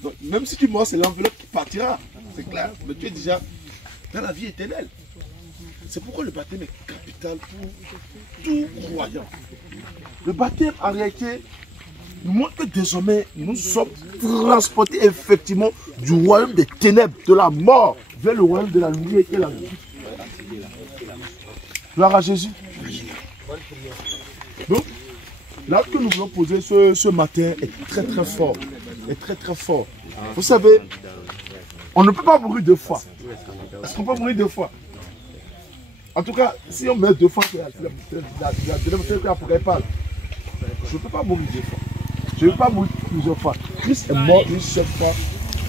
Donc, même si tu meurs, c'est l'enveloppe qui partira, c'est clair. Mais tu es déjà dans la vie éternelle. C'est pourquoi le baptême est capital pour tout croyant. Le baptême, en réalité, nous montre que désormais, nous sommes transportés effectivement du royaume des ténèbres, de la mort, vers le royaume de la lumière et la vie. Gloire à Jésus. Donc, l'acte que nous voulons poser ce matin est très très fort. Est très très fort. Vous savez, on ne peut pas mourir deux fois. Est-ce qu'on peut mourir deux fois? En tout cas, si on meurt deux fois, c'est la pourrait pas. Je ne peux pas mourir deux fois. Je ne peux pas mourir plusieurs fois. Christ est mort une seule fois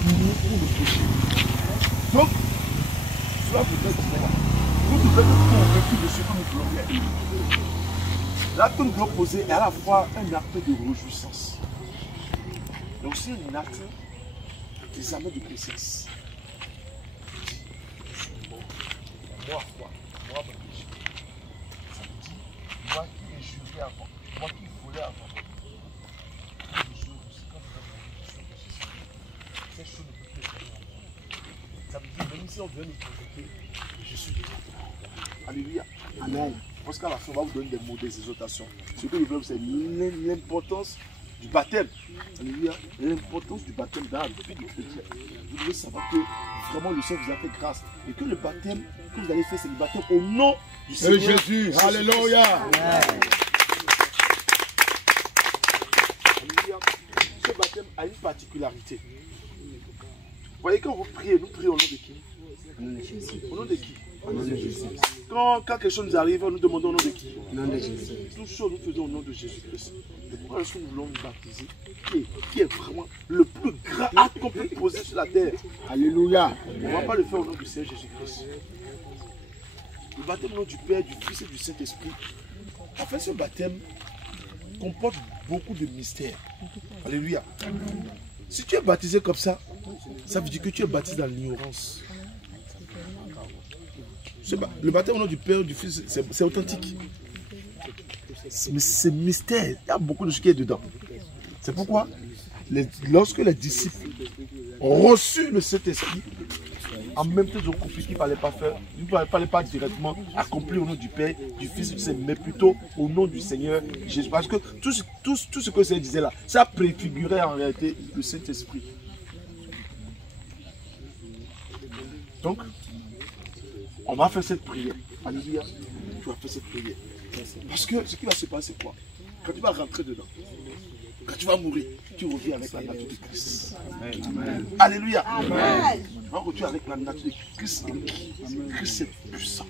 pour le péché. Donc, cela vous fait vous devez être convaincu de ce que nous voulons faire. L'acte que nous voulons poser est à la fois un acte de réjouissance. Donc c'est un acte d'examen de conscience. Moi, mon péché. Ça me dit, moi qui ai juré avant, moi qui volais avant. Ces choses ne peuvent plus être avant. Ça me dit, même si on vient nous provoquer, je suis dedans. Alléluia. Amen. Parce qu'à la fin, on va vous donner des mots, des exhortations. Ce que nous voulons, c'est l'importance du baptême. Alléluia. L'importance du baptême dans la vie du chrétien. Vous devez savoir que vraiment le Seigneur vous a fait grâce. Et que le baptême que vous allez faire, c'est le baptême au nom du Seigneur Jésus. Alléluia. Alléluia. Ce baptême a une particularité. Vous voyez, quand vous priez, nous prions au nom de qui? Au nom de qui? Au nom de Jésus. Quand quelque chose nous arrive, nous demandons au nom de qui? Au nom de Jésus. Toutes choses nous faisons au nom de Jésus-Christ. Et pourquoi est-ce que nous voulons nous baptiser? Qui est vraiment le plus grand acte qu'on peut poser sur la terre? Alléluia. On ne va pas le faire au nom du Seigneur Jésus-Christ. Le baptême au nom du Père, du Fils et du Saint-Esprit. En fait, ce baptême comporte beaucoup de mystères. Alléluia. Si tu es baptisé comme ça veut dire que tu es baptisé dans l'ignorance. Le baptême au nom du Père, du Fils, c'est authentique. Mais c'est mystère. Il y a beaucoup de choses qui est dedans. C'est pourquoi, lorsque les disciples ont reçu le Saint-Esprit, en même temps, ils ont compris qu'il ne fallait pas faire, il ne fallait pas directement accomplir au nom du Père, du Fils, mais plutôt au nom du Seigneur Jésus. Parce que tout ce que le Seigneur disait là, ça préfigurait en réalité le Saint-Esprit. Donc, on va faire cette prière. Alléluia. Tu vas faire cette prière. Parce que ce qui va se passer, c'est quoi? Quand tu vas rentrer dedans, quand tu vas mourir, tu reviens avec la nature de Christ. Amen. Alléluia. Amen. Tu vas revenir avec la nature de Christ. Christ est puissant.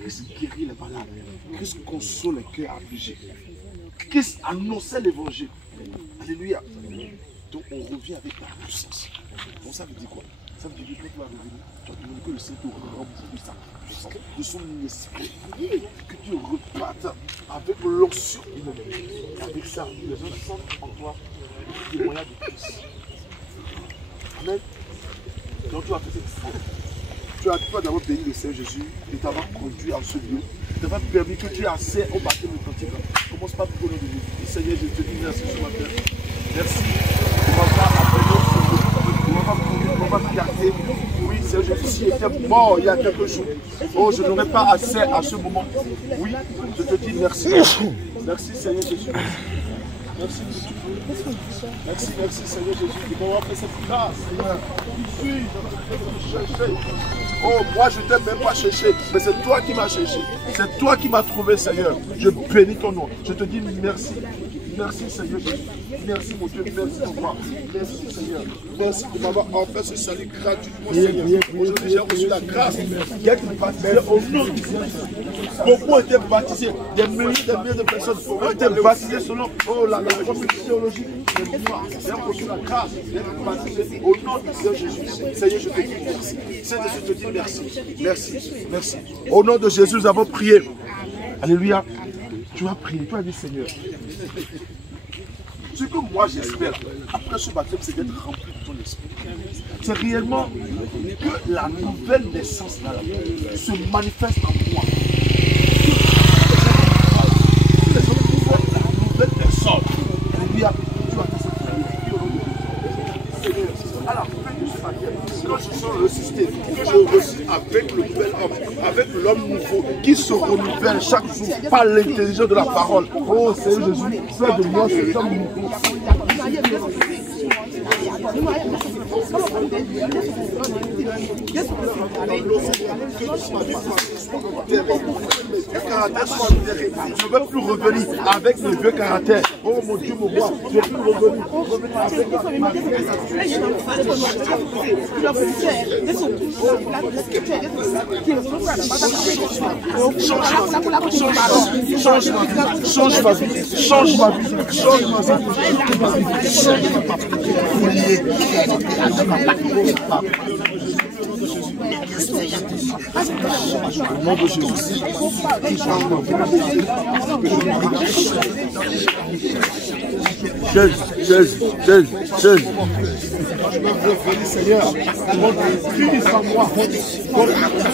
Christ guérit les malades. Christ console les cœurs affligés. Christ annonçait l'évangile. Alléluia. Donc on revient avec la puissance. Donc ça veut dire quoi? Ça veut dire que quand tu vas revenir, tu vas demander que le Seigneur te remplit de sa puissance, de son esprit. Que tu repartes avec l'onction. Avec ça, les gens sentent en toi le témoignage de Christ. Amen. Donc tu vas faire cette foi. Tu vas d'abord bénir le Seigneur Jésus et t'avoir conduit en ce lieu. T'avoir permis que tu aies accès au baptême de cantique. Commence par le nom de Jésus. Seigneur, je te dis merci ce matin. Merci. Oui, Seigneur Jésus, si j'étais mort il y a quelques jours, oh, je n'aurais pas accès à ce moment. Oui, je te dis merci. Merci, Seigneur Jésus. Merci, merci, Seigneur Jésus, de m'avoir fait cette grâce, Seigneur. Oh, moi, je ne t'ai même pas cherché, mais c'est toi qui m'as cherché. C'est toi qui m'as trouvé, Seigneur. Je bénis ton nom. Je te dis merci. Merci Seigneur Jésus. Merci mon Dieu. Merci pour moi. Merci Seigneur. Merci pour m'avoir offert ce salut gratuitement Seigneur. Aujourd'hui j'ai reçu la grâce d'être baptisé au nom du Seigneur. Beaucoup ont été baptisés. Des milliers de personnes ont été baptisées selon la prophétie théologique. J'ai reçu la grâce d'être baptisé au nom du Seigneur Jésus. Seigneur, je te dis merci. Seigneur, je te dis merci. Merci. Merci. Au nom de Jésus, nous avons prié. Alléluia. Tu vas prier, tu vas dire Seigneur. Ce que moi j'espère, après ce baptême, c'est d'être rempli de ton esprit. C'est réellement que la nouvelle naissance là, se manifeste en moi. Que les gens voient la nouvelle personne. Alléluia. Tu vas faire cette prière. À la fin de ce baptême, quand je suis ressuscité, que je reçus avec le nouvel homme, avec l'homme nouveau qui se renouvelle chaque jour par l'intelligence de la parole. Oh Seigneur Jésus, fais de moi cet homme nouveau. Je ne veux plus revenir avec le vieux caractère. Oh mon Dieu, mon roi, je ne veux plus revenir avec change ma vie, change ma vie, change ma vie. Au nom de Jésus, Jésus. Je veux revenir, Seigneur. Prie sans moi.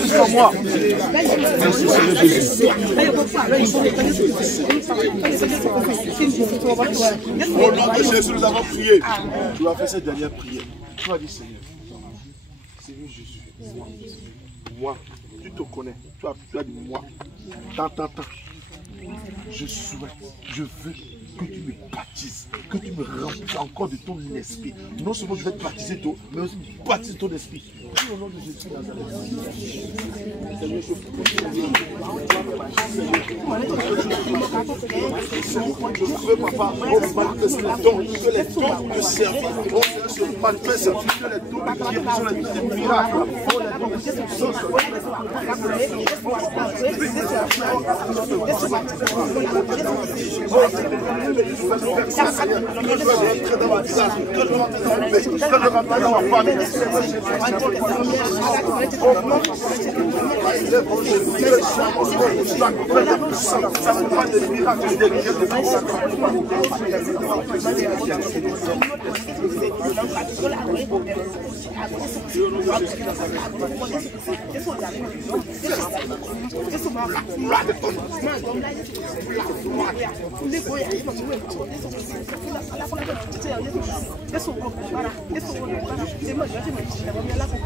Sans moi. Merci, Seigneur Jésus. Au nom de Jésus, nous avons prié. Tu vas faire cette dernière prière. Tu vas dire, Seigneur Jésus, moi, tu te connais. Tu as dit moi. Tant. Je souhaite, je veux que tu me baptises, que tu me remplisses encore de ton esprit. Non seulement je vais te baptiser toi, mais aussi baptiser ton esprit. Au nom de Jésus Nazareth. Seigneur, je veux, papa, manifester les dons, que les dons de service, oh Seigneur, se manifestent, que les dons de guérison, les dons de miracles, oh les dons de puissance.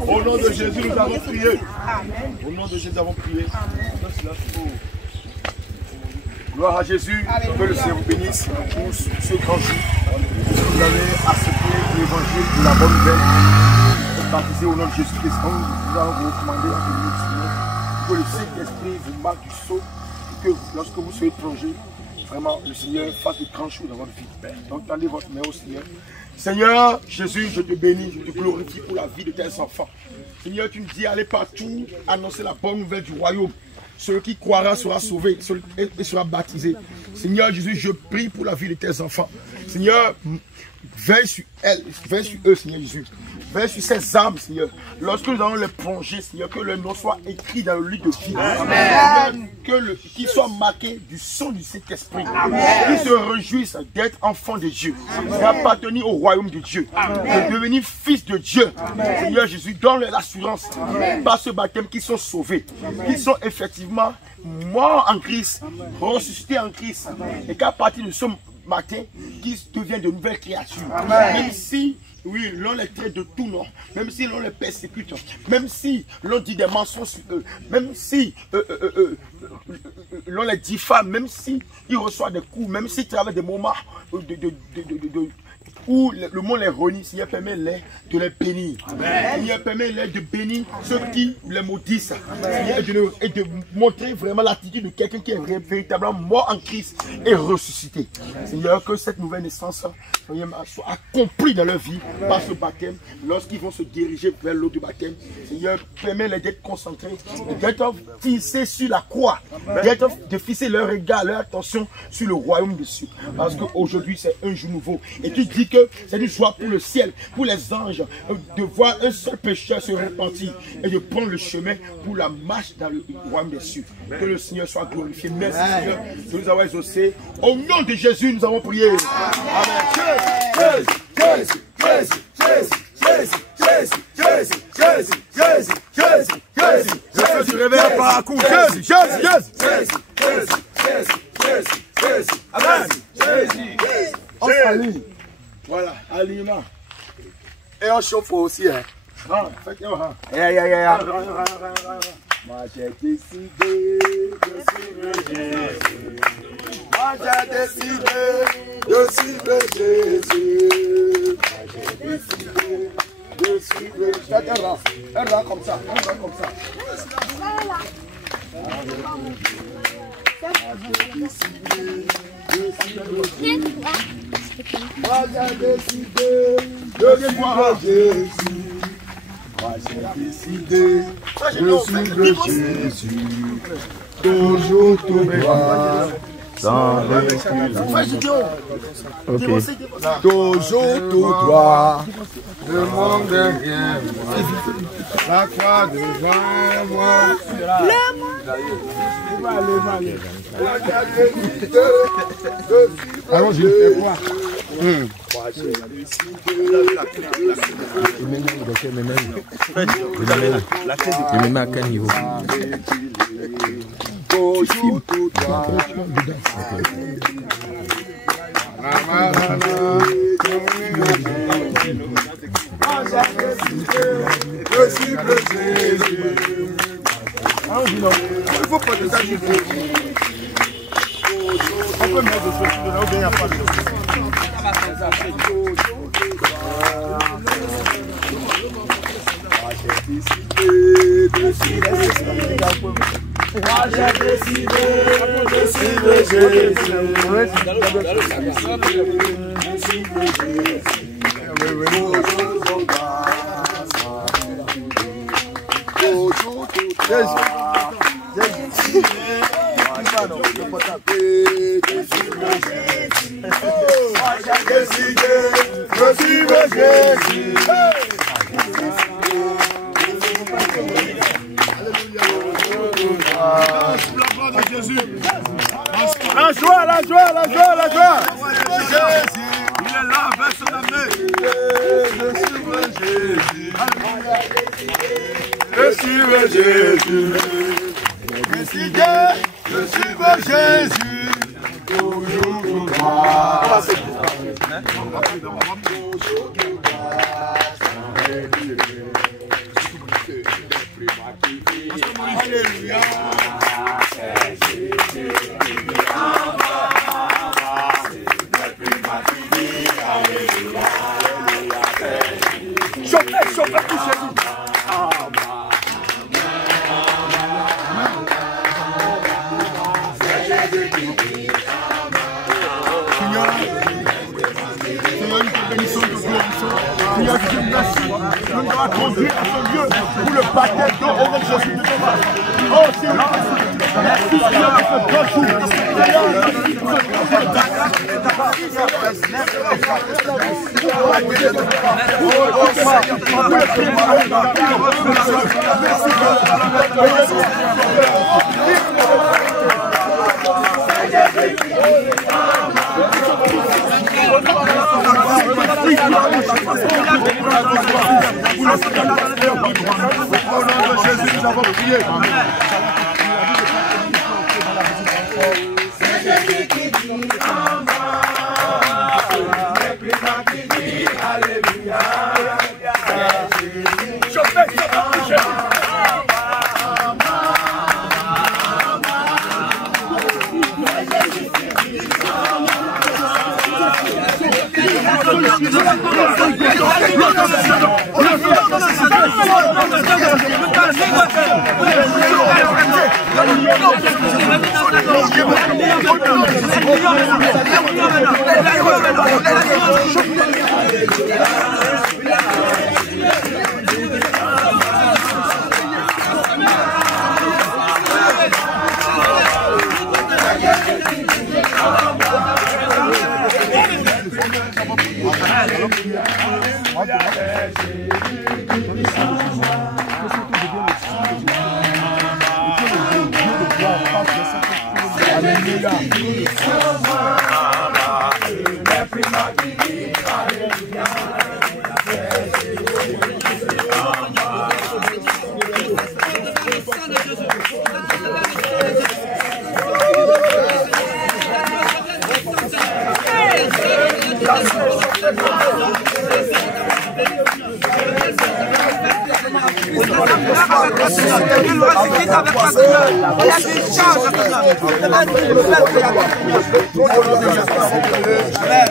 Au nom de Jésus, nous avons prié. Au nom de Jésus, nous avons prié. Gloire à Jésus. Que le Seigneur vous bénisse pour ce grand jour. Vous avez accepté l'évangile de la bonne nouvelle. Baptisé au nom de Jésus-Christ. Nous allons vous recommander à venir au Seigneur. Que le Saint-Esprit vous marque du sceau. Et que lorsque vous serez plongé, vraiment, le Seigneur fasse de grands choses dans votre vie. Donc, tendez votre main au Seigneur. Seigneur Jésus, je te bénis, je te glorifie pour la vie de tes enfants. Seigneur, tu me dis, allez partout, annoncer la bonne nouvelle du royaume. Celui qui croira sera sauvé et sera baptisé. Seigneur Jésus, je prie pour la vie de tes enfants. Seigneur, veille sur elles, veille sur eux, Seigneur Jésus. Veille sur ces âmes, Seigneur. Lorsque nous allons les plonger, Seigneur, que le nom soit écrit dans le livre de vie. Amen. Qu'ils soient marqués du sang du Saint-Esprit. Qu'ils se réjouissent d'être enfants de Dieu. D'appartenir au royaume de Dieu. De devenir fils de Dieu. Seigneur Jésus, donne-leur l'assurance par ce baptême qu'ils sont sauvés. Qu'ils sont effectivement morts en Christ, ressuscités en Christ. Et qu'à partir de ce matin, qu'ils deviennent de nouvelles créatures. Même si oui, l'on les traite de tout nom, même si l'on les persécute, même si l'on dit des mensonges sur eux, même si l'on les diffame, même si ils reçoivent des coups, même s'ils travaillent des moments où le monde les renie, Seigneur, permet-les de les bénir. Seigneur, permet-les de bénir ceux qui les maudissent. Seigneur, et de montrer vraiment l'attitude de quelqu'un qui est véritablement mort en Christ et ressuscité. Seigneur, que cette nouvelle naissance soit accomplie dans leur vie par ce baptême. Lorsqu'ils vont se diriger vers l'eau du baptême, Seigneur, permet-les d'être concentrés, d'être fixés sur la croix, de fixer leur regard, leur attention sur le royaume des cieux. Parce qu'aujourd'hui, c'est un jour nouveau. Et tu dis que c'est une joie pour le ciel, pour les anges, de voir un seul pécheur se repentir et de prendre le chemin pour la marche dans le royaume des cieux. Que le Seigneur soit glorifié. Merci Seigneur de nous avoir exaucés. Au nom de Jésus, nous avons prié. Amen. Je suis réveillé par un coup. Amen. On s'aligne. Voilà, aliment. Et on chauffe aussi. Moi j'ai décidé de suivre Jésus. Moi j'ai décidé de suivre Jésus. Moi j'ai décidé de suivre Jésus. Faites un rang comme ça, un rang comme ça. Moi j'ai décidé de suivre Jésus. Moi j'ai décidé de suivre Jésus. Toujours tout droit, sans reculer. Toujours tout droit, demande rien moi. La croix devant moi. Allons-y. Il faut pas de ça. On peut mettre des choses là où il n'y a pas de choses. Moi j'ai décidé de suivre La joie, la joie, la joie, la joie. Il est là, vers son amener. Je suivre Jésus. Décidé de suivre Jésus. Toujours droit. Alléluia. Chauffez, touchez-vous. Seigneur, je te remercie de nous avoir conduits à ce lieu où le baptême d'eau au nom de Jésus de Thomas. Oh Seigneur, merci Seigneur de ce grand jour. Au nom de Jésus, nous avons prié.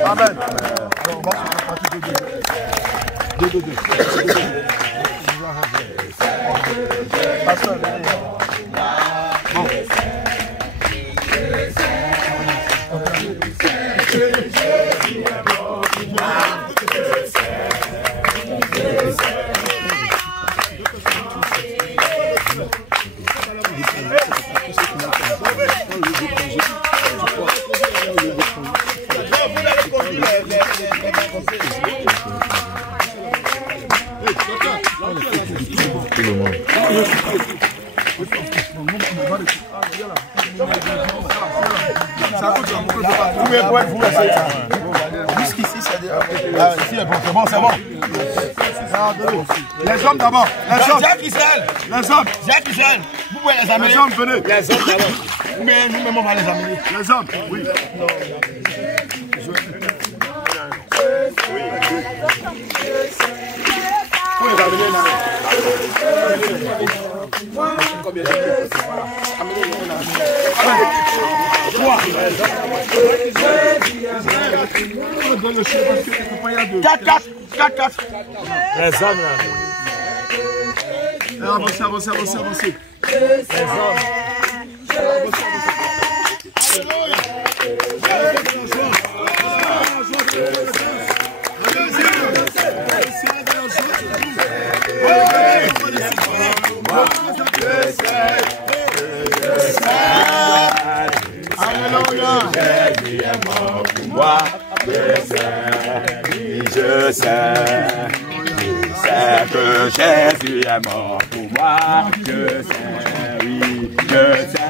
Amen. Jusqu'ici, c'est bon, c'est bon. Les hommes d'abord. Les hommes. Les hommes. Vous pouvez les amener. Les hommes, venez. Les hommes d'abord. Nous-mêmes, on va les amener. Les hommes, oui. Vous les amenez là. Quatre. Les hommes là. Avancez. Les hommes. Jésus est mort pour moi, je sais que Jésus est mort pour moi, je sais, oui, je sais.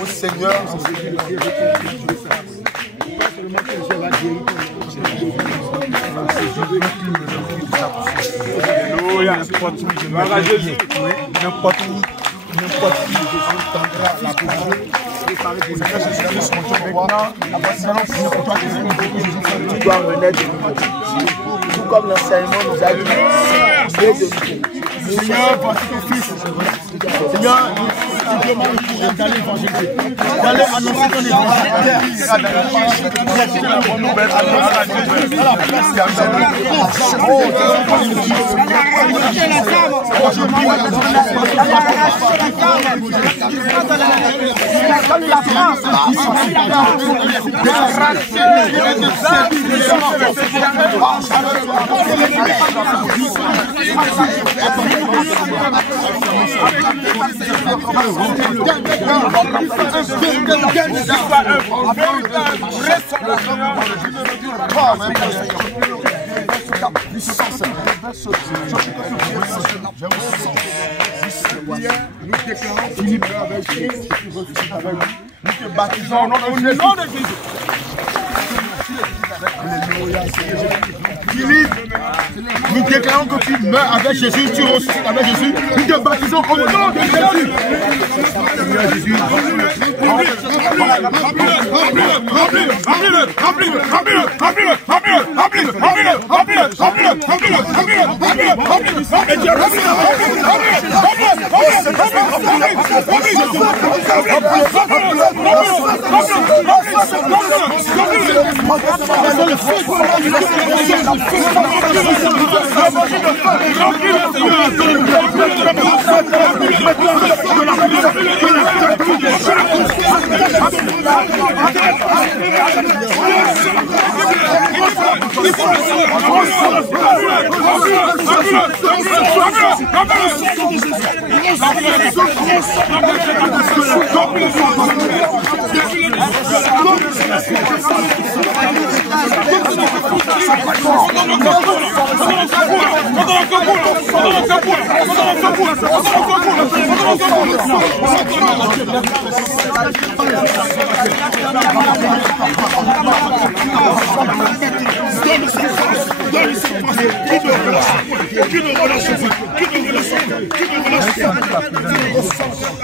Au Seigneur, n'importe où Jésus tendra la parole. Tu dois renaître de nouveau. Tout comme l'enseignement nous a dit, Seigneur, voici ton fils. Seigneur, tu demandes d'aller évangéliser, d'aller annoncer ton évangile. La bonne nouvelle à la place Nous déclarons Philippe avec Jésus. Nous te baptisons au nom de Jésus. Philippe, nous déclarons que tu meurs avec Jésus, tu ressuscites avec Jésus. Nous te baptisons au nom de Jésus. Seigneur Jésus,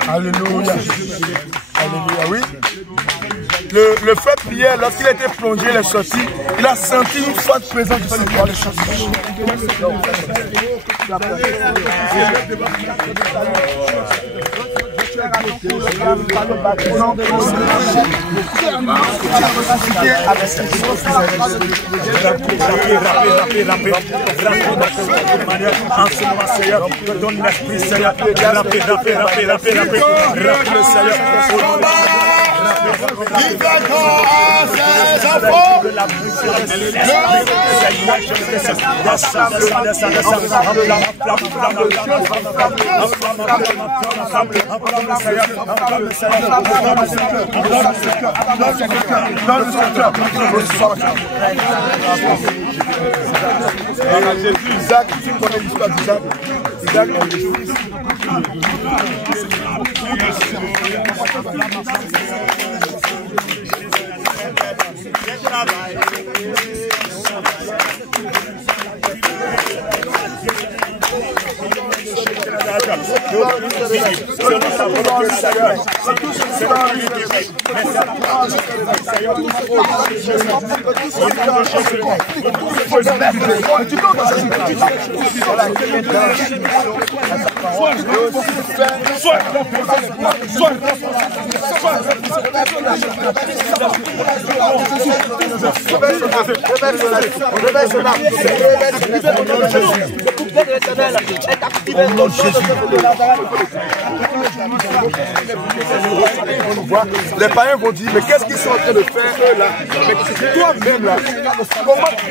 Alléluia. Alléluia, oui. Le frère Pierre, lorsqu'il a été plongé, il est sorti, il a senti une forte présence de Dieu. Isaac, tu connais l'histoire d'Isaac? Isaac, les païens vont dire, mais qu'est-ce qu'ils sont en train de faire eux là? Mais toi-même là, comment tu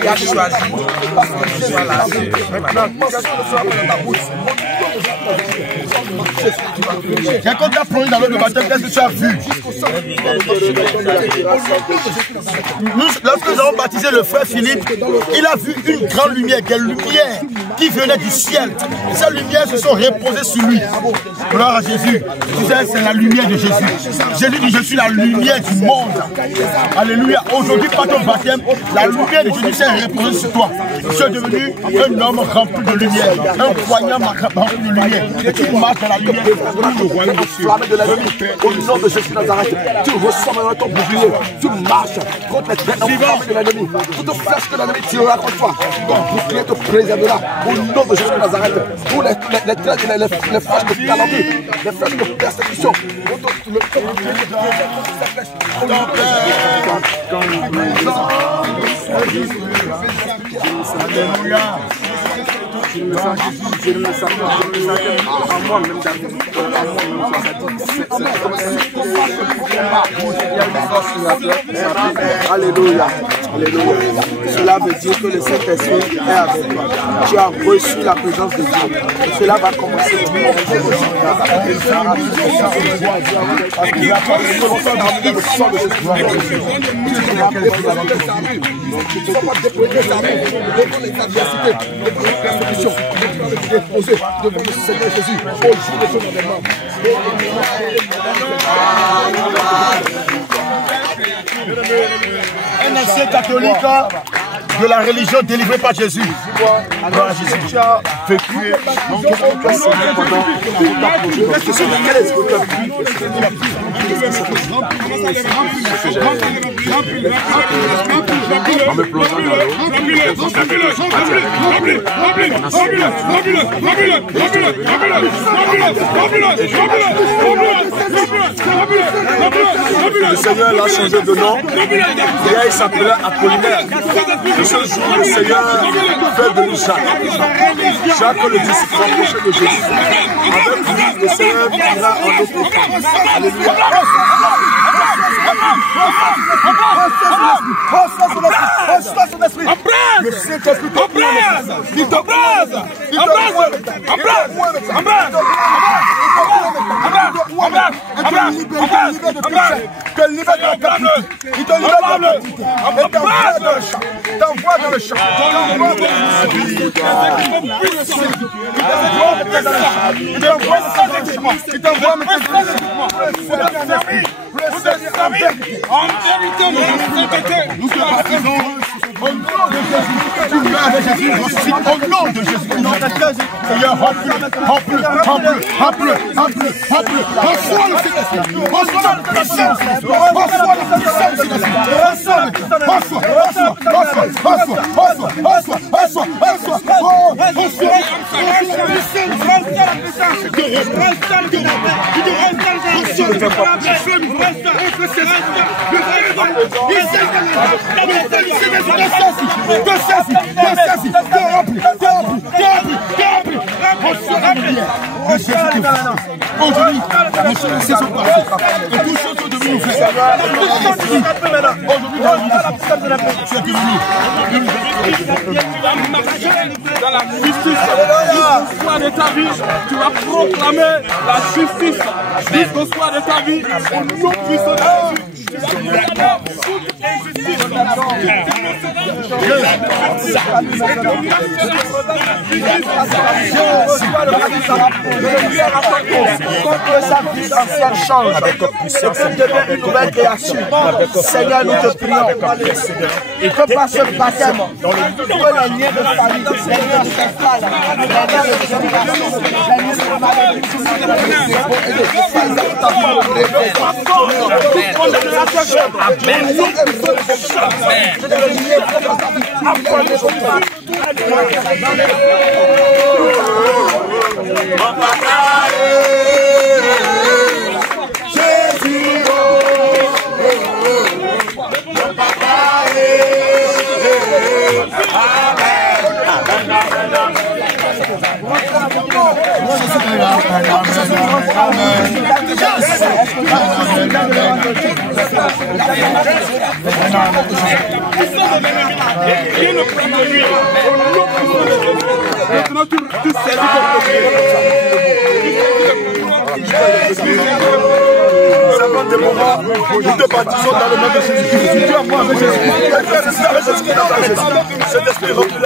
il a choisi parce que je suis là. Maintenant, quand tu as plongé dans l'eau de baptême, qu'est-ce que tu as vu? Lorsque nous avons baptisé le frère Philippe, il a vu une grande lumière, des lumières qui venaient du ciel. Ces lumières se sont reposées sur lui. Gloire à Jésus. Tu sais, c'est la lumière de Jésus. Jésus dit, je suis la lumière du monde. Alléluia. Aujourd'hui, par ton baptême, la lumière de Jésus s'est reposée sur toi. Tu es devenu un homme rempli de lumière, un croyant rempli de lumière. Et tu marches enflammé de l'ennemi. Au nom de Jésus de Nazareth, tu reçois maintenant ton bouclier. Tu marches contre les traits enflammés de l'ennemi. Toute flèche que l'ennemi tirera contre toi, ton bouclier te préservera. Au nom de Jésus de Nazareth, tous les flèches de calendrier, les flèches de persécution, le bouclier te Alléluia. Alléluia. Cela veut dire que le Saint-Esprit est avec toi. Tu as reçu la présence de Dieu. Cela va commencer. Déposer devant le Seigneur Jésus au jour de son événement. Un ancien catholique de la religion délivrée par Jésus. Alors Jésus, tu as vécu pendant en me plongeant dans l'eau. Le Seigneur l'a changé de nom. Hier, il s'appelait Apollinaire. De ce jour, le Seigneur fait de nous Jacques. Jacques, le disciple rapproché de Jésus. Avec lui, le Seigneur viendra en notre temps. Alléluia. Le Saint-Esprit t'embrasse. Il t'embrasse. Il t'embrasse. Il te libère de la captivité. Il te libère de la captivité. Il t'envoie dans le champ. Il t'envoie en vérité, nous te baptisons au nom de Jésus. Tu meurs avec Jésus, ressuscite au nom de Jésus. Seigneur, remplis. Reçois le Saint-Esprit. Reçois la puissance. Reçois la puissance. Aujourd'hui, les choses sont passées. Et toutes choses sont devenues nouvelles. Aujourd'hui, tu es devenu. Dans la justice, jusqu'au soir de ta vie, tu vas proclamer la justice. Jusqu'au soir de ta vie, au nom puissant de Jésus. Avec puissance, une nouvelle création. Seigneur, nous te prions. Et que par ce baptême, que le lien de famille, Seigneur, s'installe. Nous te baptisons dans le nom de Jésus-Christ. Tu es moi avec Jésus-Christ. Cet esprit remplit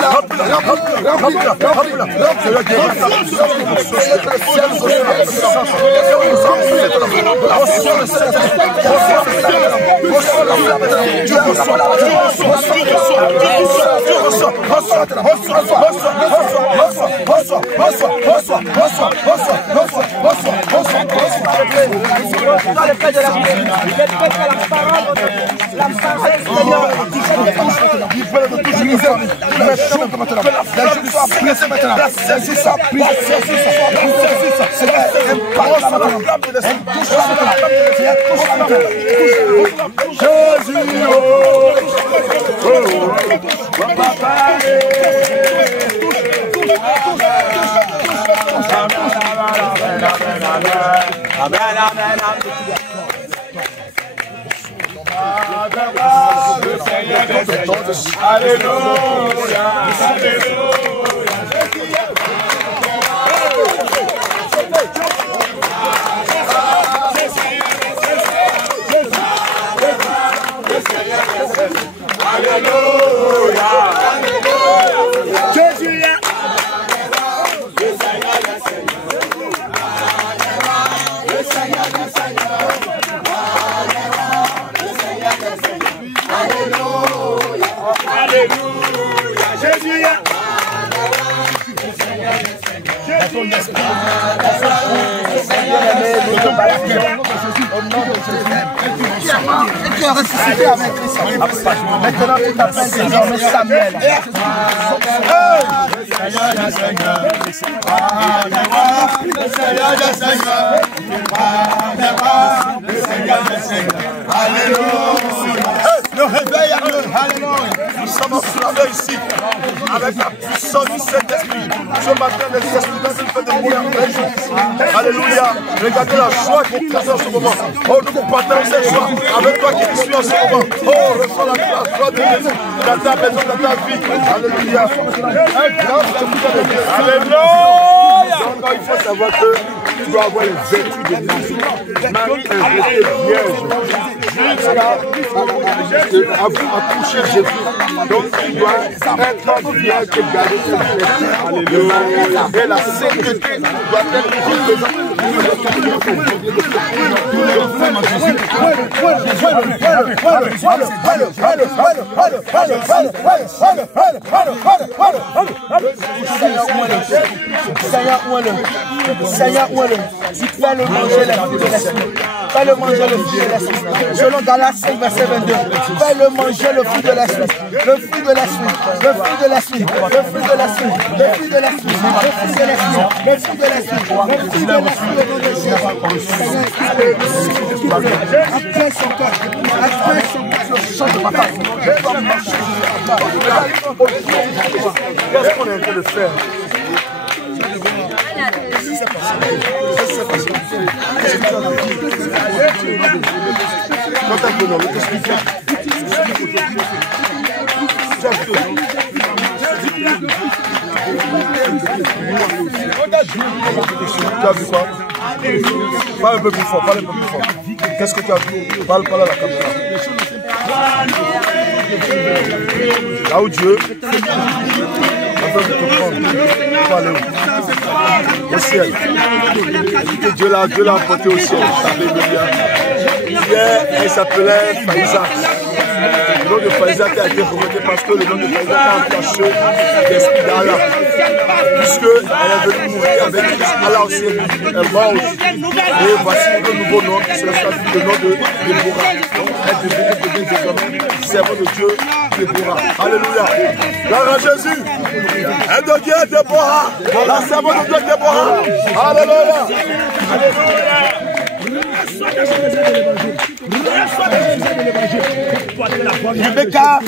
la. Tu as ressuscité avec Christ. Maintenant, tu t'appelles désormais Samuel. Le réveil à Dieu, alléluia. Nous sommes enflammés ici avec la puissance du Saint-Esprit. Ce matin, les esprits dans une fête de mourir. Alléluia. Regardez la joie qui est en ce moment. Oh, nous partageons cette joie avec toi qui suis en ce moment. Oh, reçois la joie de Jésus dans ta maison, dans ta vie. Alléluia. Alléluia. Donc, il faut savoir que tu dois avoir les vertus de Marie. Marie est restée vierge. À toucher Jésus. Donc tu dois être vierge et garder cette vertu. Alléluia. Et la sainteté doit être représentée. Seigneur, où est le si tu fais le manger les fruits de l'esprit. Fais le manger le fruit de l'esprit. Selon Galates 5, verset 22. Fais le manger le fruit de l'esprit. Le fruit de l'esprit. Le fruit de l'esprit. Le fruit de l'esprit. Le fruit de l'esprit. Le fruit de l'esprit. Le fruit de l'esprit. Le fruit de l'esprit. Le nom de Jésus. Après son cœur. Après son cœur. Le chant de bataille. Qu'est-ce qu'on est en train de faire? Tu as vu quoi? Parle un peu plus fort, parle un peu plus fort. Qu'est-ce que tu as vu? Parle à la caméra. Là où Dieu au ciel. Que Dieu l'a apporté au ciel. Hier, elle s'appelait Faïza. Le nom de Faïza qui a été remonté parce que le nom de Faïza a caché l'esprit d'Allah. Puisqu'elle est venue mourir avec Christ, Allah aussi est mort aussi. Et voici le nouveau nom, c'est le nom de Déborah. Donc elle devient désormais servant de Dieu, Déborah. Alléluia. Gloire à Jésus. Elle devient Déborah. La servante de Dieu Déborah. Alléluia. Alléluia. Rebecca,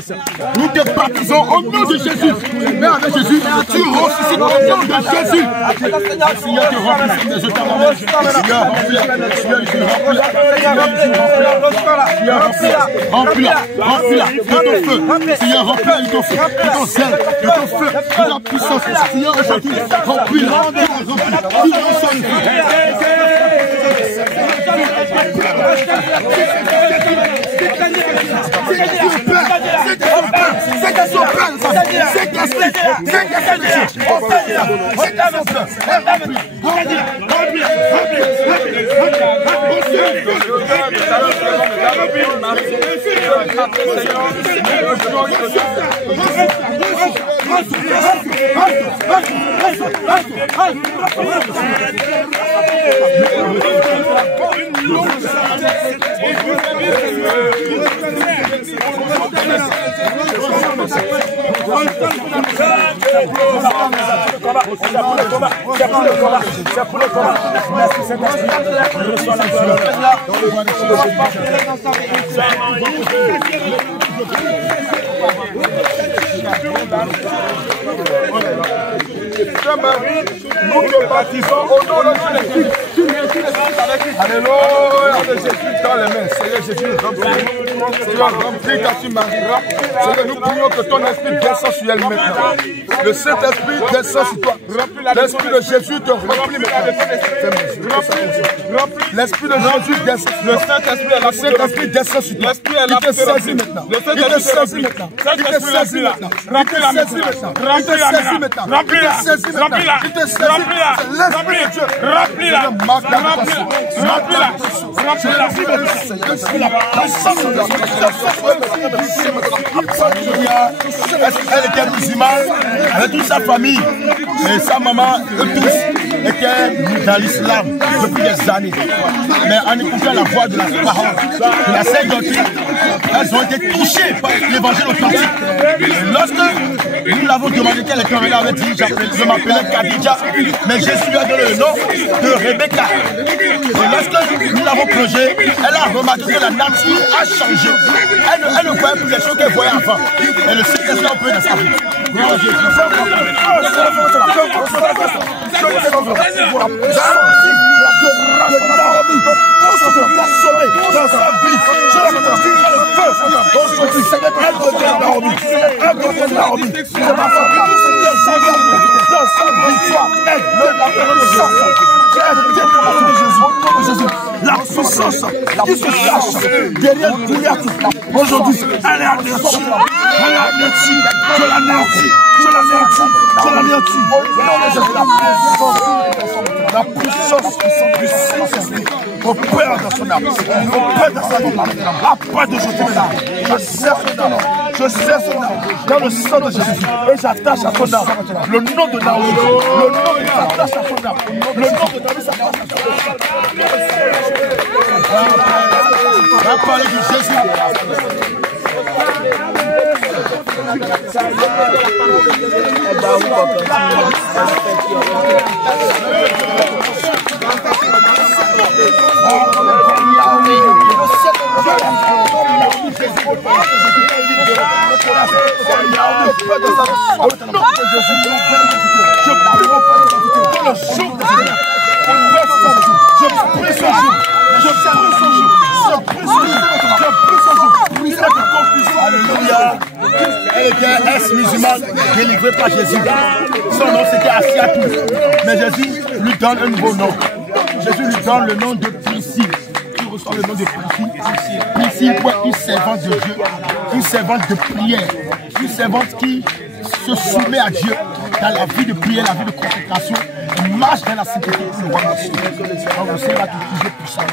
nous te baptisons au nom de Jésus. Mais avec Jésus, tu ressuscites au nom de Jésus. Seigneur, tu remplis je t'amène. Seigneur, remplis-la de ton feu. Seigneur, remplis-la de ton feu, de ton zèle, de ton feu, de la puissance. Seigneur, aujourd'hui, remplis-la, c'est Saint-Marie, nous te baptisons au nom de Jésus. Alléluia, de Jésus dans les mains. Seigneur Jésus, remplis. Seigneur, remplis quand tu marieras. Seigneur, nous prions que ton esprit descend sur elle maintenant. Le Saint-Esprit descend sur toi. L'esprit de Jésus te remplit maintenant. L'esprit de Jésus descend. Le Saint-Esprit descend sur toi. Il te saisit maintenant. Il te saisit maintenant. Il te saisit maintenant. Remplis la maison. Remplis la maison. Remplis la maison. Il te saisit. L'esprit de Dieu. Remplis la. Remplis la. Elle était musulmane avec toute sa famille et sa maman, eux tous étaient dans l'islam depuis des années. Mais en écoutant la voix de la parole, de la sainte doctrine, elles ont été touchées par l'évangile authentique. Et lorsque nous l'avons demandé qu'elle était revenue, elle avait dit, je m'appelais Khadija, mais je suis donné le nom de Rebecca. Et lorsque nous l'avons plongée, elle a remarqué que la nature a changé. Elle ne voyait plus les choses qu'elle voyait avant. Et le Saint-Esprit a pris dans sa vie. Gloire à Jésus. La puissance qui se cache derrière aujourd'hui, elle est anéantie. Elle est anéantie. Je l'anéantis. Je l'anéantis. Je l'anéantis. La puissance du Saint-Esprit opère dans son âme. Opère dans sa vie. Après de Jésus, je serre son âme. Je serre son âme dans le sang de Jésus. Et j'attache à son âme le nom de Naomi. Le nom de s'attache à son âme. Le nom de Naomi s'attache à son âme. On va parler de Jésus. Alléluia. Elle était ex-musulmane délivrée par Jésus. Son nom c'était Asiatou. Mais Jésus lui donne un nouveau nom. Jésus lui donne le nom de Priscille. Il reçoit le nom de Priscille. Priscille, une servante de Dieu, une servante de prière, une servante qui se soumet à Dieu dans la vie de prière, la vie de consécration, marche dans la sainteté pour le roi de Dieu. Donc le Seigneur va te juger puissant.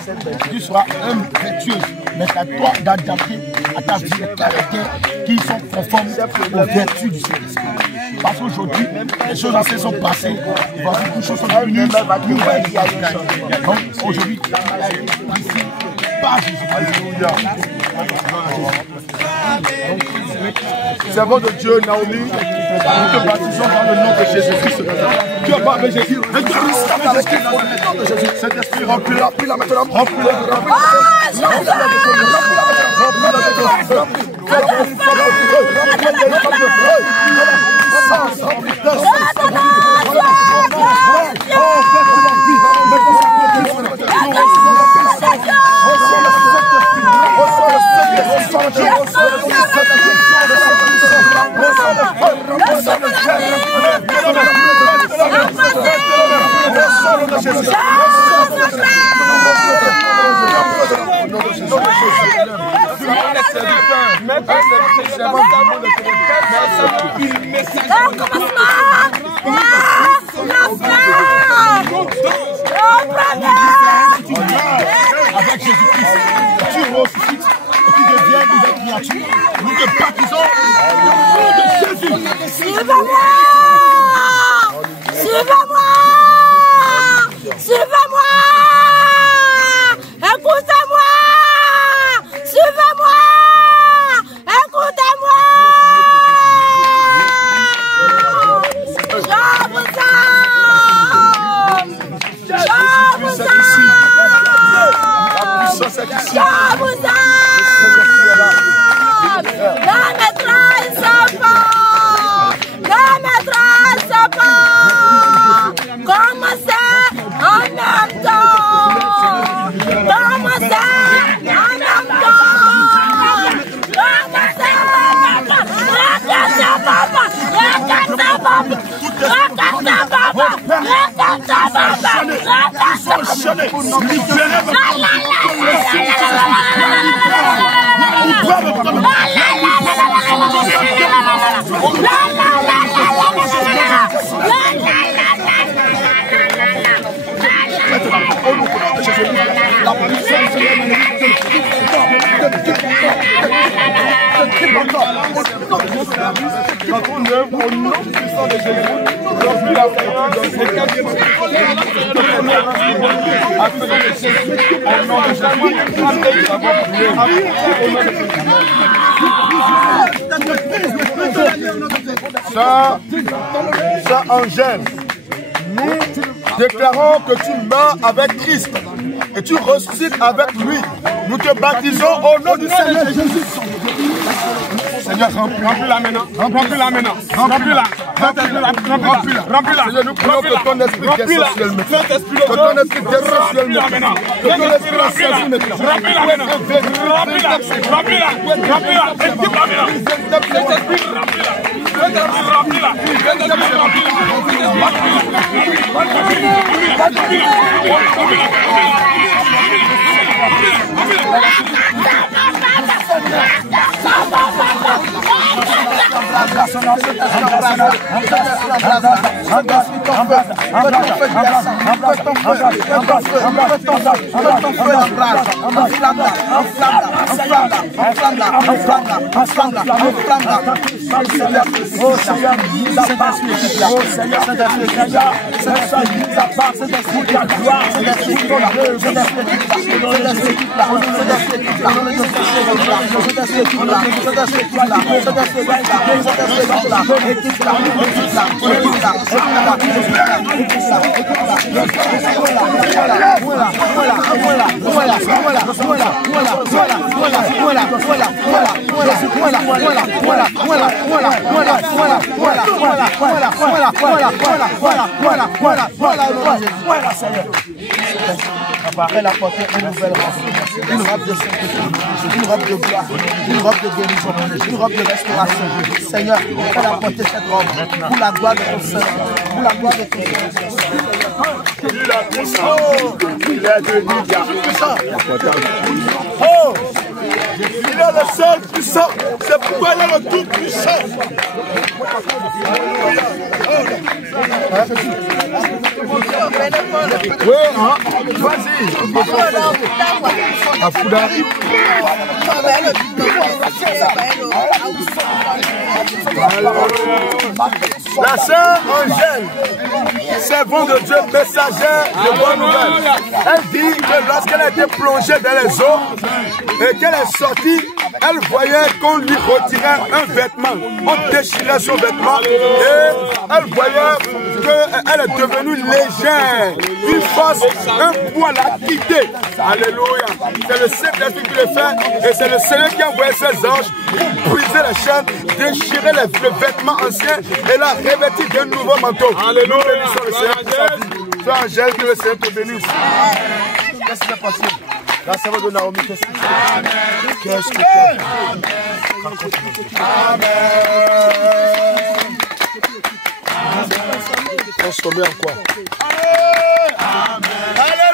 Tu seras un vertueux, mais c'est à toi d'adapter à ta vie les caractères qui sont conformes aux vertus du Saint-Esprit. Parce qu'aujourd'hui, les choses anciennes sont passées, et voici toutes choses sont devenues nouvelles. Donc aujourd'hui, ici, par Jésus. Alléluia. Servant de Dieu, Naomi, nous te baptisons dans le nom de Jésus-Christ. Tu as parlé de Jésus. Cet esprit remplis-la, remplis-la maintenant. Remplis-la, Avec Jésus-Christ, tu ressuscites et tu deviens une nouvelle créature. Nous te baptisons dans le nom de Jésus. Suivez-moi! Suivez-moi! Suivez-moi! Écoutez-moi! Suivez-moi! Écoutez-moi! Je vous aime! Je vous aime! Je vous aime! Ne me trahissez pas! Ne me trahissez pas! Commencez en même temps! Commencez en même temps! Commencez en même temps! Regardez papa! Regardez papa! Regardez papa! Regardez Ça, Angèle, nous déclarons que tu meurs avec Christ et tu ressuscites avec lui. Nous te baptisons au nom du Seigneur Jésus. Seigneur, remplis-la maintenant. Remplis-la maintenant. Remplis-la. Remplis-la. Seigneur, nous prions que ton esprit descende sur elle maintenant. Que ton esprit descende sur elle maintenant. Que ton esprit la saisit maintenant. Remplis-la maintenant. Remplis-la. Remplis-la. Remplis-la. Elle a apporté une nouvelle race, une robe de sainteté, une robe de gloire, une robe de guérison, une robe de restauration. Seigneur, elle a apporté cette robe pour la gloire de ton Seigneur, pour la gloire de ton Seigneur. Il est puissant, il est puissant. Oh, il est le seul puissant, c'est pourquoi il est le tout puissant. Oui, hein? Vas-y. La sœur Angèle, servante de Dieu, messagère de bonne nouvelle. Elle dit que lorsqu'elle a été plongée dans les eaux et qu'elle est sortie, elle voyait qu'on lui retirait un vêtement. On déchirait son vêtement et elle voyait qu'elle est devenue légère. Une force, un poids l'a quitté. Alléluia. C'est le Saint-Esprit qui le fait et c'est le Seigneur qui a envoyé ses anges pour briser les chaînes, déchirer le vêtement ancien et la revêtir d'un nouveau manteau. Alléluia. Bénissons le Seigneur. Sois Angèle, que le Seigneur te bénisse. Qu'est-ce qui est possible? La servante de Naomi, qu'est-ce que tu fais? Qu'est-ce que tu fais? Amen. Transformé en quoi? Alléluia.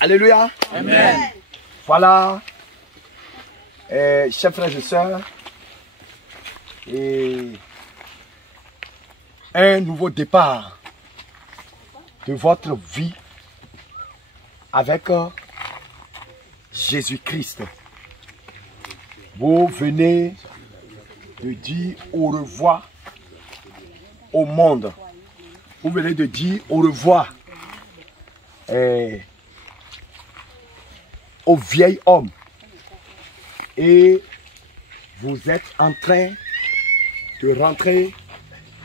Alléluia. Amen. Voilà, chers frères et sœurs, et un nouveau départ de votre vie avec Jésus-Christ. Vous venez de dire au revoir au monde. Vous venez de dire au revoir au vieil homme. Et vous êtes en train de rentrer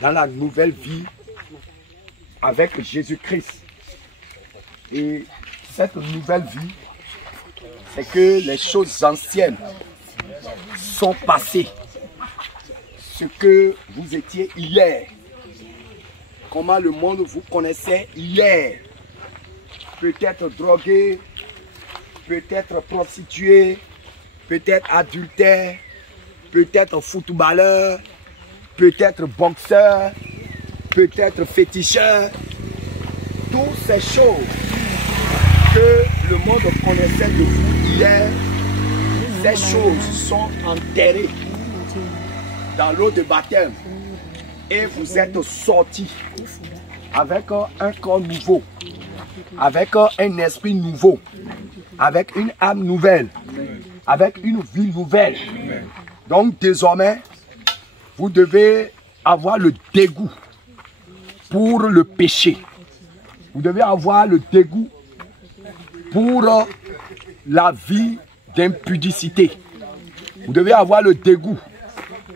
dans la nouvelle vie avec Jésus-Christ. Et cette nouvelle vie, c'est que les choses anciennes sont passées. Ce que vous étiez hier, comment le monde vous connaissait hier, peut-être drogué, peut-être prostitué, peut-être adultère, peut-être footballeur, peut-être boxeur, peut-être féticheur. Toutes ces choses que le monde connaissait de vous hier, ces choses sont enterrées dans l'eau de baptême et vous êtes sortis avec un corps nouveau, avec un esprit nouveau, avec une âme nouvelle, avec une vie nouvelle. Donc désormais, vous devez avoir le dégoût pour le péché. Vous devez avoir le dégoût pour la vie d'impudicité. Vous devez avoir le dégoût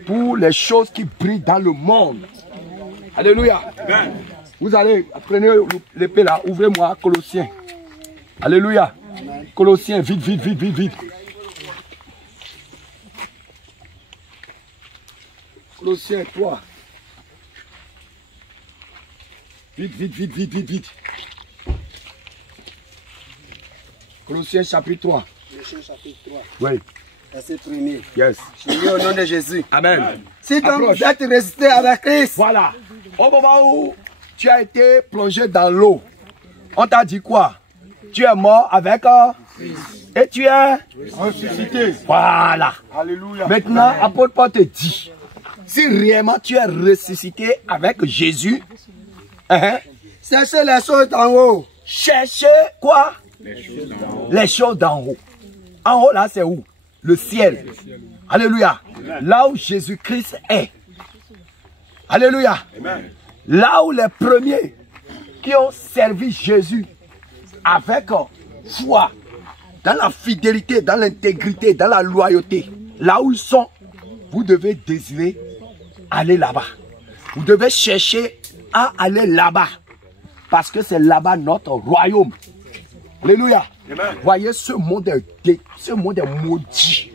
pour les choses qui brillent dans le monde. Alléluia. Amen. Vous allez, prenez l'épée là, ouvrez-moi Colossiens. Alléluia. Amen. Colossiens, vite, vite, vite, vite, vite. Colossiens 3. Vite, vite, vite, vite, vite, vite. Colossiens chapitre 3. Colossiens chapitre 3. Oui. Verset 1er. Yes. Je lis au nom de Jésus. Amen. Si comme vous êtes ressuscité avec Christ. Voilà. Au moment où tu as été plongé dans l'eau, on t'a dit quoi? Tu es mort avec Christ. Et tu es ressuscité. Voilà. Alléluia. Maintenant, apôtre Paul te dit, si réellement tu es ressuscité avec Jésus, cherchez les choses d'en haut. Cherchez quoi? Les choses d'en haut. En haut là, c'est où? Le ciel. Alléluia. Là où Jésus-Christ est. Alléluia. Là où les premiers qui ont servi Jésus avec foi, dans la fidélité, dans l'intégrité, dans la loyauté, là où ils sont, vous devez désirer aller là-bas. Vous devez chercher à aller là-bas. Parce que c'est là-bas notre royaume. Alléluia. Amen. Voyez, ce monde est maudit.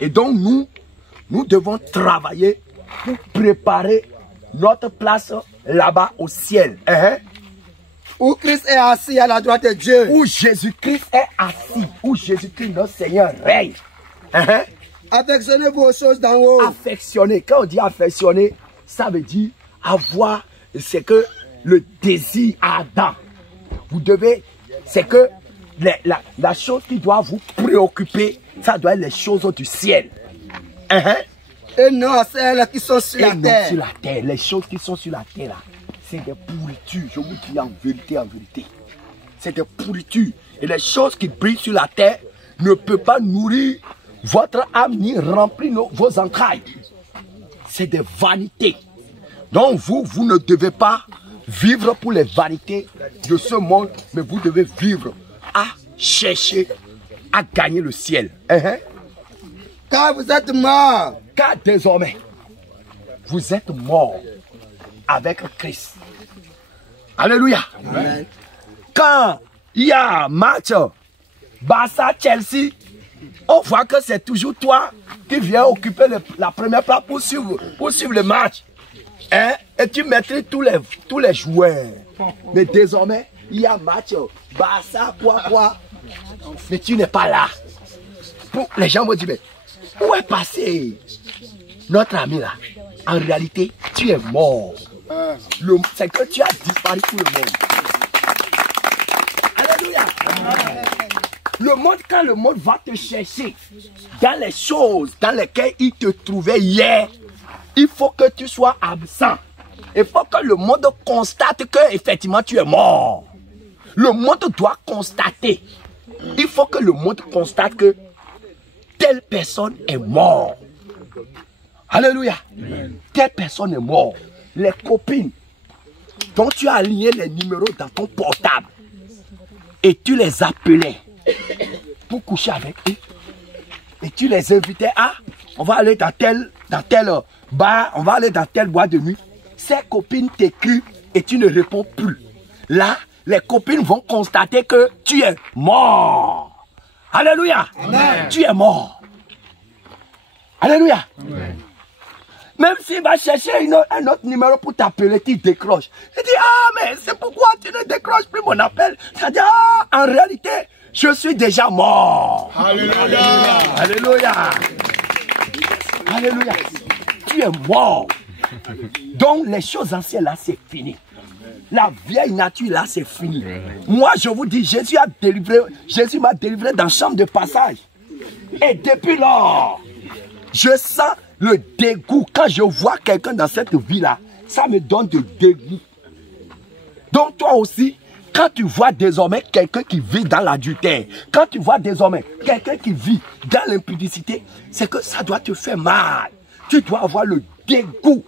Et donc nous devons travailler pour préparer notre place là-bas au ciel. Où Christ est assis à la droite de Dieu. Où Jésus-Christ est assis. Où Jésus-Christ, notre Seigneur, règne. Affectionnez-vous aux choses d'en haut. Affectionner. Quand on dit affectionner, ça veut dire avoir, c'est que le désir ardent. Vous devez, c'est que la chose qui doit vous préoccuper, ça doit être les choses du ciel. Et non celles qui sont sur la terre. Sur la terre. Les choses qui sont sur la terre, là, c'est des pourritures. Je vous dis en vérité, en vérité. C'est des pourritures. Et les choses qui brillent sur la terre ne peuvent pas nourrir votre âme ni remplir vos entrailles. C'est des vanités. Donc vous ne devez pas vivre pour les vanités de ce monde, mais vous devez vivre à chercher à gagner le ciel. Car vous êtes morts. Car désormais, vous êtes morts avec Christ. Alléluia. Amen. Quand il y a un match Barça-Chelsea, on voit que c'est toujours toi qui viens occuper la première place pour suivre le match. Et tu maîtrises tous les joueurs. Mais désormais, il y a un match Barça, quoi. Mais tu n'es pas là. Les gens vont dire, mais où est passé notre ami là? En réalité, tu es mort. C'est que tu as disparu pour le monde. Alléluia. Le monde, quand le monde va te chercher dans les choses dans lesquelles il te trouvait hier, il faut que tu sois absent. Il faut que le monde constate que effectivement tu es mort. Le monde doit constater. Il faut que le monde constate que telle personne est morte. Alléluia. Telle personne est morte. Les copines dont tu as aligné les numéros dans ton portable et tu les appelais pour coucher avec eux et tu les invitais à on va aller dans tel bar, on va aller dans telle boîte de nuit. Ces copines t'écrivent et tu ne réponds plus. Là, les copines vont constater que tu es mort. Alléluia. Amen. Tu es mort. Alléluia. Amen. Même s'il va chercher un autre numéro pour t'appeler, tu décroches. Il dit, ah, mais c'est pourquoi tu ne décroches plus mon appel. Ça dit, ah, en réalité, je suis déjà mort. Alléluia. Alléluia. Alléluia. Tu es mort. Donc, les choses anciennes, là, c'est fini. La vieille nature, là, c'est fini. Moi, je vous dis, Jésus m'a délivré dans la chambre de passage. Et depuis lors, je sens le dégoût. Quand je vois quelqu'un dans cette vie-là, ça me donne du dégoût. Donc toi aussi, quand tu vois désormais quelqu'un qui vit dans l'adultère, quand tu vois désormais quelqu'un qui vit dans l'impudicité, c'est que ça doit te faire mal. Tu dois avoir le dégoût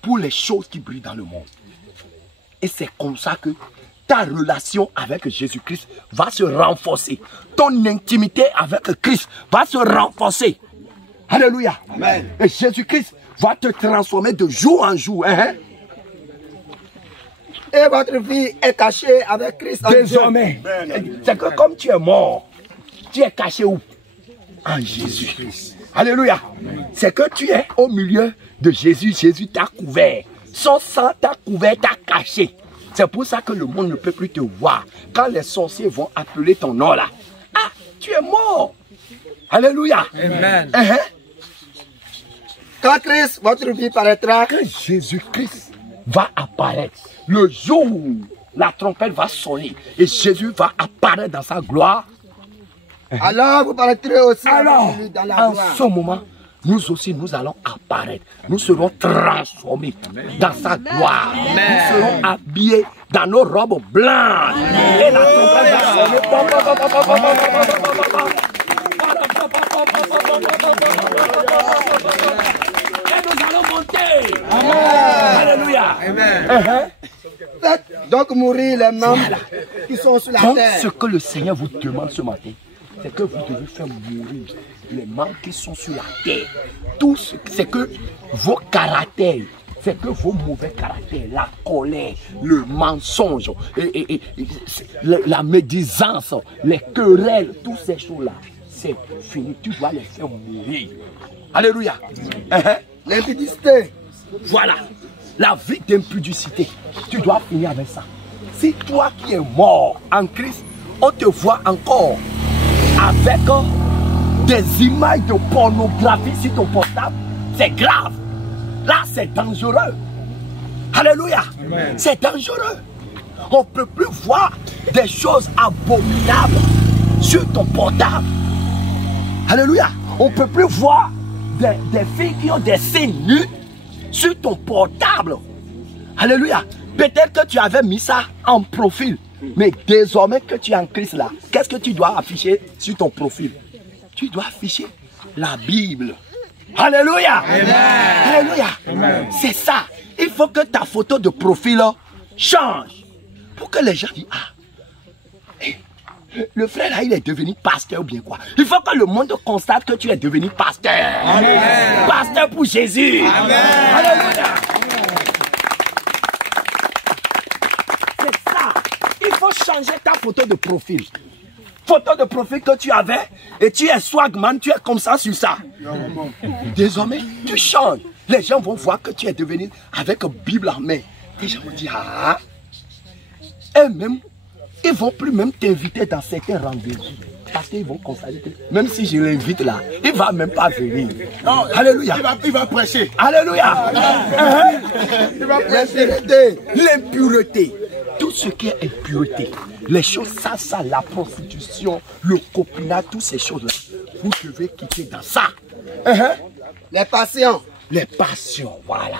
pour les choses qui brillent dans le monde. Et c'est comme ça que ta relation avec Jésus-Christ va se renforcer. Ton intimité avec Christ va se renforcer. Alléluia. Amen. Et Jésus-Christ va te transformer de jour en jour. Hein? Et votre vie est cachée avec Christ en désormais. C'est que comme tu es mort, tu es caché où? En Jésus. Alléluia. C'est que tu es au milieu de Jésus. Jésus t'a couvert. Son sang t'a couvert, t'a caché. C'est pour ça que le monde ne peut plus te voir. Quand les sorciers vont appeler ton nom là, ah, tu es mort. Alléluia. Amen. Quand Christ, votre vie paraîtra. Quand Jésus-Christ va apparaître, le jour où la trompette va sonner et Jésus va apparaître dans sa gloire. Alors vous paraîtrez aussi dans la gloire. En ce moment, nous aussi, nous allons apparaître. Nous serons transformés dans sa gloire. Amen. Nous serons habillés dans nos robes blanches. Amen. Et la trompette va sonner. Et nous allons monter. Amen. Alléluia. Amen. Donc mourir les membres qui sont sur la terre. Ce que le Seigneur vous demande ce matin, c'est que vous devez faire mourir les membres qui sont sur la terre. Tout c'est que vos caractères, c'est que vos mauvais caractères, la colère, le mensonge, la médisance, les querelles, toutes ces choses-là, c'est fini. Tu dois les faire mourir. Alléluia. L'impudicité. Voilà. La vie d'impudicité. Tu dois finir avec ça. Si toi qui es mort en Christ, on te voit encore avec des images de pornographie sur ton portable, c'est grave. Là, c'est dangereux. Alléluia. C'est dangereux. On ne peut plus voir des choses abominables sur ton portable. Alléluia. On ne peut plus voir des filles qui ont des seins nus sur ton portable. Alléluia. Peut-être que tu avais mis ça en profil. Mais désormais que tu es en Christ là, qu'est-ce que tu dois afficher sur ton profil? Tu dois afficher la Bible. Alléluia. Amen. Alléluia. C'est ça. Il faut que ta photo de profil change. Pour que les gens disent, ah, le frère là, il est devenu pasteur ou bien quoi. Il faut que le monde constate que tu es devenu pasteur. Amen. Pasteur pour Jésus. Amen. Alléluia. C'est ça. Il faut changer ta photo de profil. Photo de profil que tu avais et tu es swagman, tu es comme ça sur ça. Désormais, tu changes. Les gens vont voir que tu es devenu avec une Bible en main. Les gens vont dire, ah, et même, ils ne vont plus même t'inviter dans certains rendez-vous. Parce qu'ils vont constater que même si je l'invite là, il ne va même pas venir. Non, alléluia. Il va prêcher. Alléluia. Il va prêcher. L'impureté. Tout ce qui est impureté. Les choses, ça, la prostitution, le copinage, toutes ces choses-là, vous devez quitter dans ça. Les passions. Les passions, voilà.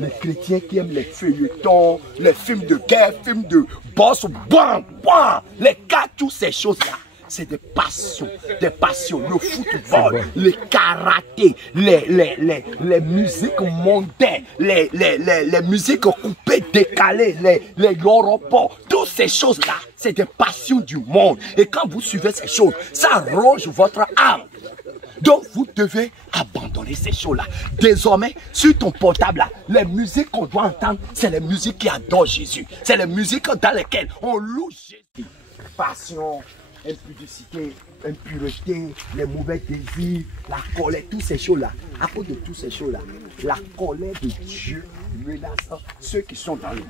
Les chrétiens qui aiment les feuilletons, les films de guerre, films de boss, les cas, toutes ces choses-là. C'est des passions, le football, le karaté, les musiques mondaines, les musiques coupées, décalées, les yoropos, toutes ces choses-là, c'est des passions du monde. Et quand vous suivez ces choses, ça ronge votre âme. Donc vous devez abandonner ces choses-là. Désormais, sur ton portable, là, les musiques qu'on doit entendre, c'est les musiques qui adorent Jésus. C'est les musiques dans lesquelles on loue Jésus. Passion, impudicité, impureté, les mauvais désirs, la colère, toutes ces choses-là. À cause de toutes ces choses-là, la colère de Dieu menace ceux qui sont dans le monde.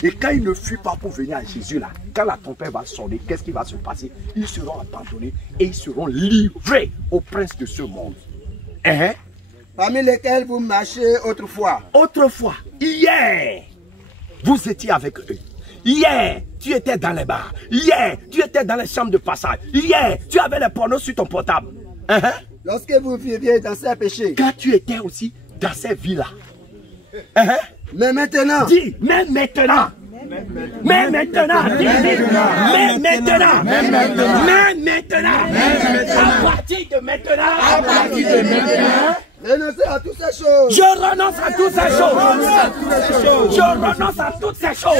Et quand ils ne fuient pas pour venir à Jésus, là, quand la trompette va sonner, qu'est-ce qui va se passer? Ils seront abandonnés et ils seront livrés au prince de ce monde. Parmi lesquels vous marchez autrefois. Autrefois, hier, vous étiez avec eux. Hier, tu étais dans les bars. Hier, tu étais dans les chambres de passage. Hier, tu avais les pornos sur ton portable. Lorsque vous viviez dans ces péchés. Quand tu étais aussi dans ces vies-là. Mais maintenant. Dis, mais maintenant. Mais maintenant. Mais maintenant. Mais maintenant. À partir de maintenant. Renoncez à toutes ces choses. Je renonce à toutes ces choses. Je renonce à toutes ces choses.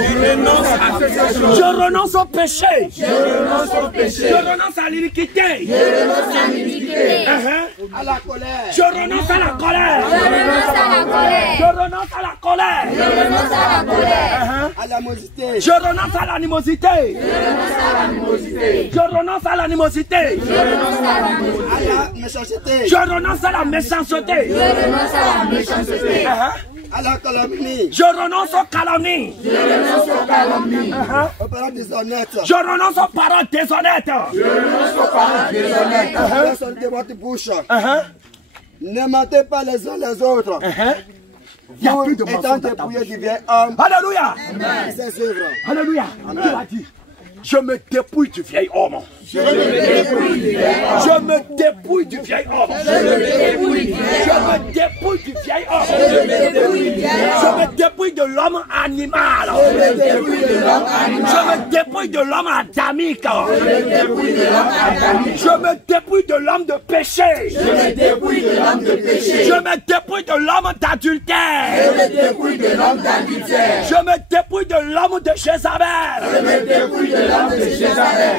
Je renonce au péché. Je renonce à l'iniquité. À la colère. Je renonce à la colère. Je renonce à la colère. À l'animosité. Je renonce à l'animosité. Je renonce à l'animosité. À la méchanceté. Je renonce à la méchanceté. Je renonce à la méchanceté. À la calomnie. Je renonce aux calomnies. Aux paroles déshonnêtes. Je renonce aux paroles déshonnêtes. Personne de votre bouche. Ne mentez pas les uns les autres. Vous étant dépouillés du vieil homme. Alléluia. Ses œuvres. Alléluia. Qui l'a dit? Je me dépouille du vieil homme. Je me dépouille du vieil homme. Je me dépouille du vieil homme. Je me dépouille de l'homme animal. Je me dépouille de l'homme adamique. Je me dépouille de l'homme de péché. Je me dépouille de l'homme d'adultère. Je me dépouille de l'homme de Jézabel.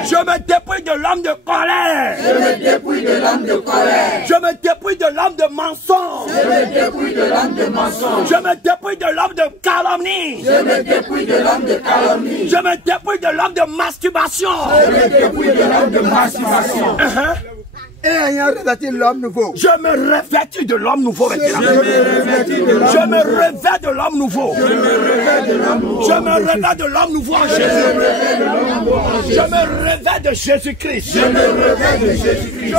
Je me dépouille de l'homme de colère. Je me dépouille de l'homme de colère. Je me dépouille de l'homme de mensonge. Je me dépouille de l'homme de mensonge. Je me dépouille de l'homme de calomnie. Je me dépouille de l'homme de calomnie. Je me dépouille de l'homme de masturbation. Je me dépouille de l'homme de masturbation. Et ayant revêtu l'homme nouveau. Je me revêtis de l'homme nouveau maintenant. Je me revêt de l'homme nouveau. Je me revêt de l'homme nouveau en Jésus. Je me revêt de Jésus-Christ. Je me revêt de Jésus-Christ.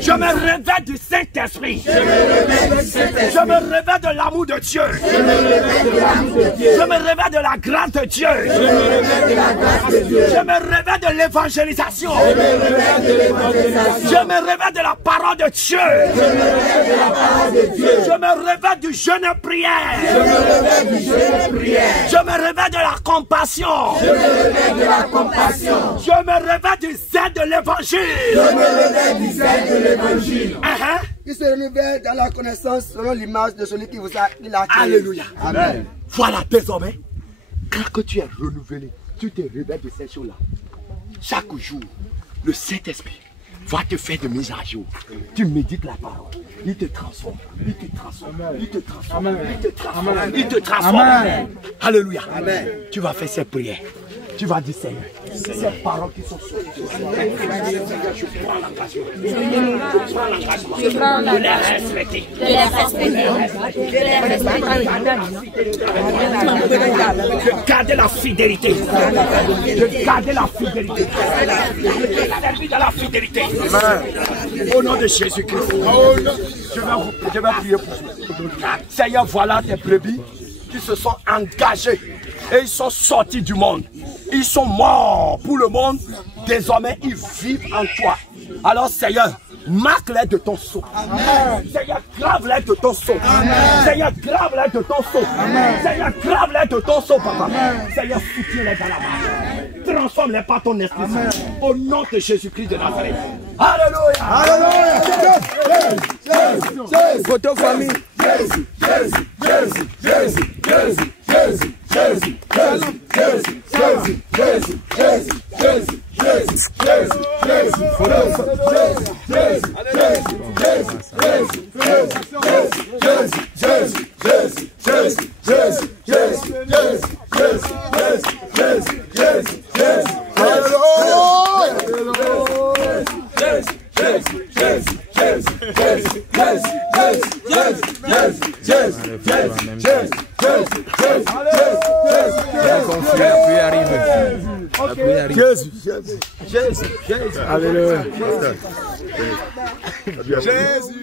Je me revêt du Saint-Esprit. Je me revêt de l'amour de Dieu. Je me revêt de la grâce de Dieu. Je me revêt de l'évangélisation. Je me réveille de la parole de Dieu. Je me réveille du jeûne et prière. Je me réveille de la compassion. Je me réveille du zèle de l'évangile. Qui se renouvelle dans la connaissance selon l'image de celui qui vous a créé. Alléluia. Amen. Voilà, désormais, quand que tu es renouvelé, tu te réveilles de ces choses-là. Chaque jour, le Saint-Esprit va te faire de mise à jour. Tu médites la parole. Il te transforme. Il te transforme. Il te transforme. Il te transforme. Il te transforme. Alléluia. Amen. Tu vas faire ces prières. Tu vas dire, Seigneur, ces paroles qui sont sur je prends l'engagement. Je prends l'engagement de les respecter. De garder la fidélité. De garder la fidélité. De servir dans la fidélité. Au nom de Jésus-Christ. Je vais prier pour vous. Seigneur, voilà tes brebis qui se sont engagées Et ils sont sortis du monde. Ils sont morts pour le monde. Désormais, ils vivent en toi. Alors, Seigneur, marque-les de ton sceau. Seigneur, grave-les de ton sceau. Seigneur, grave-les de ton sceau. Seigneur, grave-les de ton sceau, papa. Seigneur, soutiens-les dans la marche. Transforme-les par ton esprit. Au nom de Jésus-Christ de Nazareth. Alléluia. Alléluia. Photo famille. Jésus, Jésus, Jésus, Jésus, Jésus, Jésus, Jésus, Jésus, Jésus, Jésus, Jésus, Jésus, Jésus, Jésus, Jésus, Jésus, Jésus. Alléluia. Jésus.